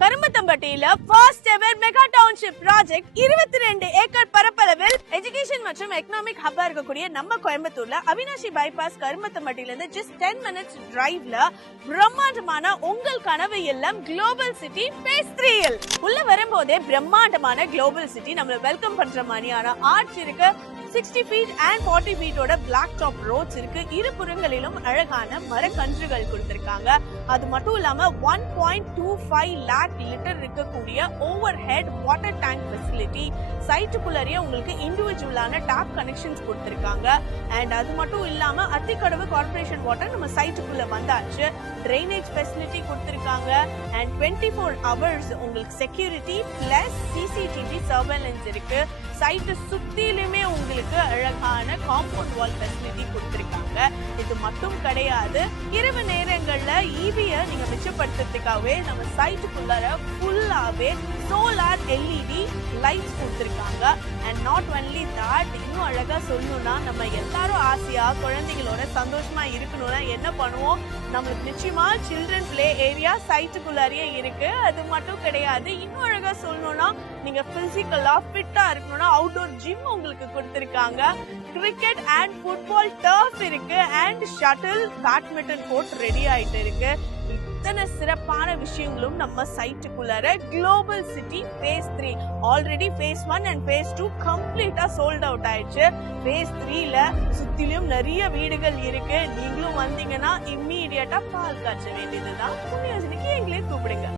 கரும்பத்தம்பட்டியில first ever mega township project 22 acre பரப்பளவில் education மற்றும் economic ஹப்பா இருக்கக்கூடிய நம்ம கோயம்புத்தூர்ல அவினாஷி பைபாஸ் கரும்பத்தம்பட்டியில இருந்து ஜஸ்ட் 10 மினிட்ஸ் டிரைவ்ல பிரம்மாண்டமான உங்கள் கனவு இல்லம் குளோபல் சிட்டி ஃபேஸ் 3 உள்ள வரும்போதே பிரம்மாண்டமான குளோபல் சிட்டி நம்மள வெல்கம் பண்ற மாதிரியான ஆர்ச் இருக்கு. 60 feet and 40 feet ஓட பிளாக் டாப் ரோட்ஸ் இருக்கு. இருபுறங்களிலும் அழகான மரக்கன்றுகள் கொடுத்திருக்காங்க. அது மட்டும் இல்லாம 1.25 lakh லிட்டர் இருக்கக்கூடிய overhead water tank facility. சைட்டுக்குள்ளேயே உங்களுக்கு இண்டிவிஜுவலான டேப் கனெக்ஷன்ஸ் கொடுத்திருக்காங்க. அண்ட் அது மட்டும் இல்லாம அத்திக்கடவு கார்பரேஷன் வாட்டர் நம்ம சைட்டுக்குள்ள வந்தாச்சு. ட்ரைனேஜ் ஃபெசிலிட்டி கொடுத்திருக்காங்க. அண்ட் 24 hours உங்களுக்கு செக்யூரிட்டி பிளஸ் சிசிடிவி சர்வேலன்ஸ் இருக்கு. சைட்டு சுத்திலுமே உங்களுக்கு அழகான காம்பவுண்ட் வால் ஃபெசிலிட்டி கொடுத்திருக்காங்க. இது மட்டும் கிடையாது, இரவு நேரங்கள்ல ஈவியை நீங்க மிச்சப்படுத்துறதுக்காகவே நம்ம சைட்டுக்குள்ளார ஃபுல்லாவே சோலார் எல்இடி லைட்ஸ் கொடுத்திருக்காங்க. அண்ட் நாட் ஒன்லி தட், இன்னும் அழகா சொல்லணும்னா நம்ம எல்லாரும் ஆசையா குழந்தைங்களோட சந்தோஷமா இருக்கணும்னா என்ன பண்ணுவோம், நம்மளுக்கு நிச்சயமா சில்ட்ரன் பிளே ஏரியா சைட்டுக்குள்ளாரியே இருக்கு. அது மட்டும் கிடையாது, இன்னும் அழகா சொல்லணும்னா நீங்க பிசிக்கலா ஃபிட்டா இருக்கணும்னா அவுட்டோர் ஜிம் உங்களுக்கு கொடுத்திருக்காங்க. கிரிக்கெட் அண்ட் ஃபுட்பால் டர்ஃப் இருக்கு. And shuttle badminton court ready ஆயிட்டு இருக்கு. இத்தனை சிறப்பான விஷயங்களும் நம்ம சைட்டுக்குள்ளார global city phase 3 already phase 1 and phase 2 கம்ப்ளீட்டா சோல்ட் அவுட் ஆயிடுச்சு. ஃபேஸ் 3ல சுத்திலும் நிறைய வீடுகள் இருக்கு. நீங்களும் வந்தீங்கன்னா இம்மீடியட்டா பால் காய்ச்ச வேண்டியதுதான். புண்ணியோஜனைக்கு எங்களே கூப்பிடுங்க.